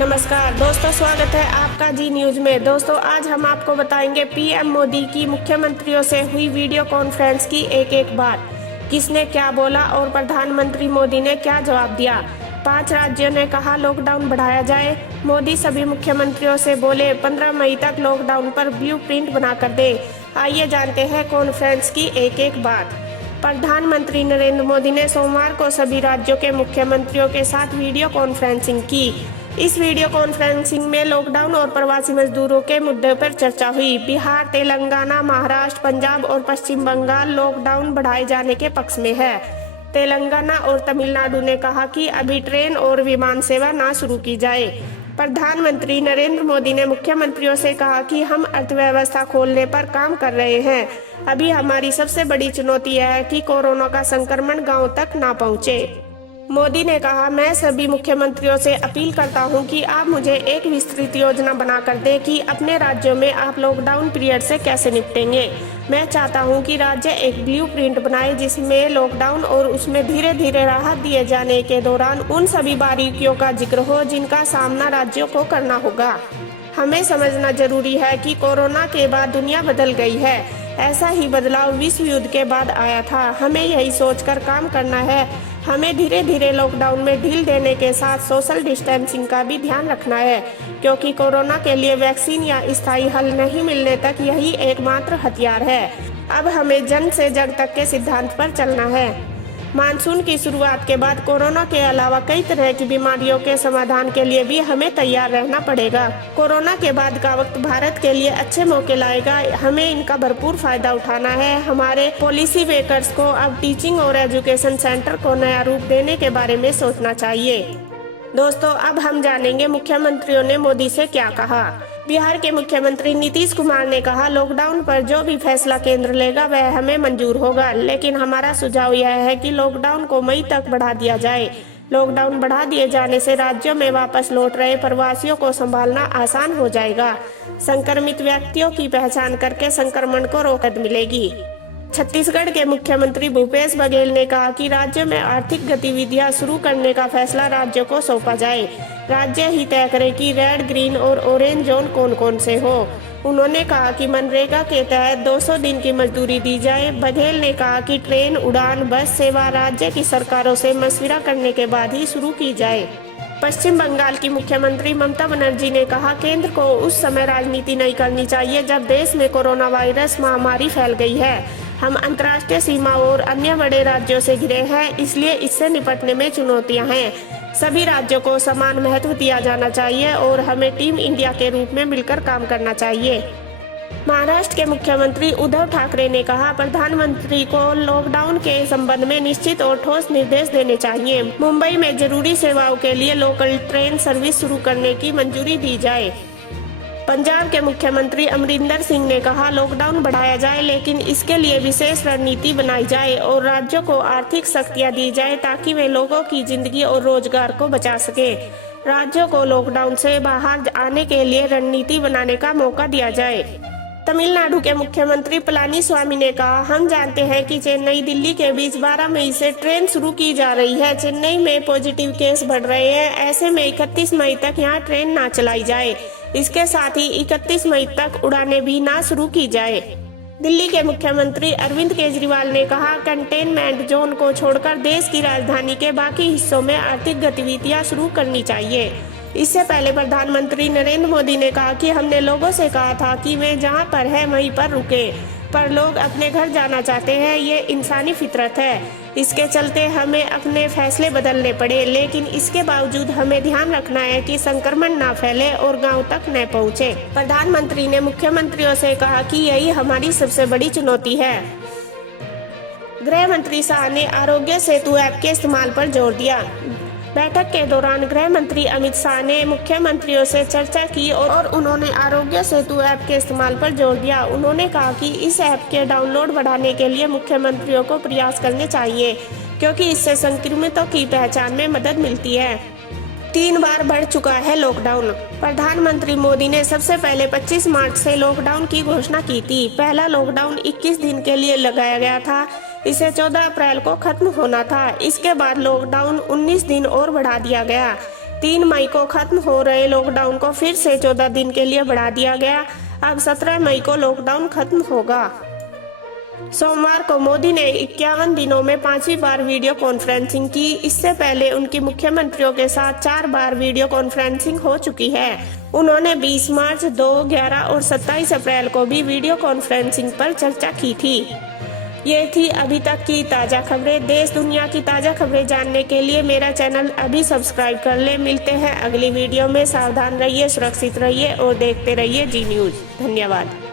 नमस्कार दोस्तों, स्वागत है आपका जी न्यूज में। दोस्तों, आज हम आपको बताएंगे पीएम मोदी की मुख्यमंत्रियों से हुई वीडियो कॉन्फ्रेंस की एक एक बात, किसने क्या बोला और प्रधानमंत्री मोदी ने क्या जवाब दिया। 5 राज्यों ने कहा लॉकडाउन बढ़ाया जाए। मोदी सभी मुख्यमंत्रियों से बोले 15 मई तक लॉकडाउन पर ब्लूप्रिंट बनाकर दे। आइए जानते हैं कॉन्फ्रेंस की एक एक बात। प्रधानमंत्री नरेंद्र मोदी ने सोमवार को सभी राज्यों के मुख्यमंत्रियों के साथ वीडियो कॉन्फ्रेंसिंग की। इस वीडियो कॉन्फ्रेंसिंग में लॉकडाउन और प्रवासी मजदूरों के मुद्दे पर चर्चा हुई। बिहार, तेलंगाना, महाराष्ट्र, पंजाब और पश्चिम बंगाल लॉकडाउन बढ़ाए जाने के पक्ष में है। तेलंगाना और तमिलनाडु ने कहा कि अभी ट्रेन और विमान सेवा ना शुरू की जाए। प्रधानमंत्री नरेंद्र मोदी ने मुख्यमंत्रियों से कहा कि हम अर्थव्यवस्था खोलने पर काम कर रहे हैं। अभी हमारी सबसे बड़ी चुनौती यह है कि कोरोना का संक्रमण गांव तक ना पहुंचे। मोदी ने कहा, मैं सभी मुख्यमंत्रियों से अपील करता हूं कि आप मुझे एक विस्तृत योजना बनाकर दें कि अपने राज्यों में आप लॉकडाउन पीरियड से कैसे निपटेंगे। मैं चाहता हूं कि राज्य एक ब्लूप्रिंट बनाए जिसमें लॉकडाउन और उसमें धीरे धीरे राहत दिए जाने के दौरान उन सभी बारीकियों का जिक्र हो जिनका सामना राज्यों को करना होगा। हमें समझना जरूरी है कि कोरोना के बाद दुनिया बदल गई है। ऐसा ही बदलाव विश्व युद्ध के बाद आया था। हमें यही सोचकर काम करना है। हमें धीरे धीरे लॉकडाउन में ढील देने के साथ सोशल डिस्टेंसिंग का भी ध्यान रखना है, क्योंकि कोरोना के लिए वैक्सीन या स्थायी हल नहीं मिलने तक यही एकमात्र हथियार है। अब हमें जन से जग तक के सिद्धांत पर चलना है। मानसून की शुरुआत के बाद कोरोना के अलावा कई तरह की बीमारियों के समाधान के लिए भी हमें तैयार रहना पड़ेगा। कोरोना के बाद का वक्त भारत के लिए अच्छे मौके लाएगा। हमें इनका भरपूर फायदा उठाना है। हमारे पॉलिसी मेकर्स को अब टीचिंग और एजुकेशन सेंटर को नया रूप देने के बारे में सोचना चाहिए। दोस्तों, अब हम जानेंगे मुख्यमंत्रियों ने मोदी से क्या कहा। बिहार के मुख्यमंत्री नीतीश कुमार ने कहा, लॉकडाउन पर जो भी फैसला केंद्र लेगा वह हमें मंजूर होगा, लेकिन हमारा सुझाव यह है कि लॉकडाउन को मई तक बढ़ा दिया जाए। लॉकडाउन बढ़ा दिए जाने से राज्यों में वापस लौट रहे प्रवासियों को संभालना आसान हो जाएगा। संक्रमित व्यक्तियों की पहचान करके संक्रमण को रोक मिलेगी। छत्तीसगढ़ के मुख्यमंत्री भूपेश बघेल ने कहा कि राज्यों में आर्थिक गतिविधियां शुरू करने का फैसला राज्यों को सौंपा जाए। राज्य ही तय करें कि रेड, ग्रीन और ऑरेंज जोन कौन कौन से हो। उन्होंने कहा कि मनरेगा के तहत 200 दिन की मजदूरी दी जाए। बघेल ने कहा कि ट्रेन, उड़ान, बस सेवा राज्य की सरकारों से मशविरा करने के बाद ही शुरू की जाए। पश्चिम बंगाल की मुख्यमंत्री ममता बनर्जी ने कहा, केंद्र को उस समय राजनीति नहीं करनी चाहिए जब देश में कोरोना वायरस महामारी फैल गई है। हम अंतर्राष्ट्रीय सीमा और अन्य बड़े राज्यों से घिरे हैं, इसलिए इससे निपटने में चुनौतियां हैं। सभी राज्यों को समान महत्व दिया जाना चाहिए और हमें टीम इंडिया के रूप में मिलकर काम करना चाहिए। महाराष्ट्र के मुख्यमंत्री उद्धव ठाकरे ने कहा, प्रधानमंत्री को लॉकडाउन के संबंध में निश्चित और ठोस निर्देश देने चाहिए। मुंबई में जरूरी सेवाओं के लिए लोकल ट्रेन सर्विस शुरू करने की मंजूरी दी जाए। पंजाब के मुख्यमंत्री अमरिंदर सिंह ने कहा, लॉकडाउन बढ़ाया जाए लेकिन इसके लिए विशेष रणनीति बनाई जाए और राज्यों को आर्थिक शक्तियां दी जाए ताकि वे लोगों की जिंदगी और रोजगार को बचा सके। राज्यों को लॉकडाउन से बाहर आने के लिए रणनीति बनाने का मौका दिया जाए। तमिलनाडु के मुख्यमंत्री पलानीस्वामी ने कहा, हम जानते हैं कि चेन्नई दिल्ली के बीच 12 मई से ट्रेन शुरू की जा रही है। चेन्नई में पॉजिटिव केस बढ़ रहे हैं। ऐसे में 31 मई तक यहां ट्रेन ना चलाई जाए। इसके साथ ही 31 मई तक उड़ानें भी ना शुरू की जाए। दिल्ली के मुख्यमंत्री अरविंद केजरीवाल ने कहा, कंटेनमेंट जोन को छोड़कर देश की राजधानी के बाकी हिस्सों में आर्थिक गतिविधियां शुरू करनी चाहिए। इससे पहले प्रधानमंत्री नरेंद्र मोदी ने कहा कि हमने लोगों से कहा था कि वे जहां पर है वहीं पर रुके, पर लोग अपने घर जाना चाहते हैं। ये इंसानी फितरत है। इसके चलते हमें अपने फैसले बदलने पड़े, लेकिन इसके बावजूद हमें ध्यान रखना है कि संक्रमण ना फैले और गांव तक न पहुंचे। प्रधानमंत्री ने मुख्यमंत्रियों से कहा कि यही हमारी सबसे बड़ी चुनौती है। गृह मंत्री शाह ने आरोग्य सेतु ऐप के इस्तेमाल पर जोर दिया। बैठक के दौरान गृह मंत्री अमित शाह ने मुख्यमंत्रियों से चर्चा की और उन्होंने आरोग्य सेतु ऐप के इस्तेमाल पर जोर दिया। उन्होंने कहा कि इस ऐप के डाउनलोड बढ़ाने के लिए मुख्यमंत्रियों को प्रयास करने चाहिए, क्योंकि इससे संक्रमितों की पहचान में मदद मिलती है। 3 बार बढ़ चुका है लॉकडाउन। प्रधानमंत्री मोदी ने सबसे पहले 25 मार्च से लॉकडाउन की घोषणा की थी। पहला लॉकडाउन 21 दिन के लिए लगाया गया था। इसे 14 अप्रैल को खत्म होना था। इसके बाद लॉकडाउन 19 दिन और बढ़ा दिया गया। 3 मई को खत्म हो रहे लॉकडाउन को फिर से 14 दिन के लिए बढ़ा दिया गया। अब 17 मई को लॉकडाउन खत्म होगा। सोमवार को मोदी ने 51 दिनों में 5वीं बार वीडियो कॉन्फ्रेंसिंग की। इससे पहले उनकी मुख्यमंत्रियों के साथ 4 बार वीडियो कॉन्फ्रेंसिंग हो चुकी है। उन्होंने 20 मार्च, 2, 11 और 27 अप्रैल को भी वीडियो कॉन्फ्रेंसिंग पर चर्चा की थी। ये थी अभी तक की ताज़ा खबरें। देश दुनिया की ताज़ा खबरें जानने के लिए मेरा चैनल अभी सब्सक्राइब कर ले। मिलते हैं अगली वीडियो में। सावधान रहिए, सुरक्षित रहिए और देखते रहिए जी न्यूज़। धन्यवाद।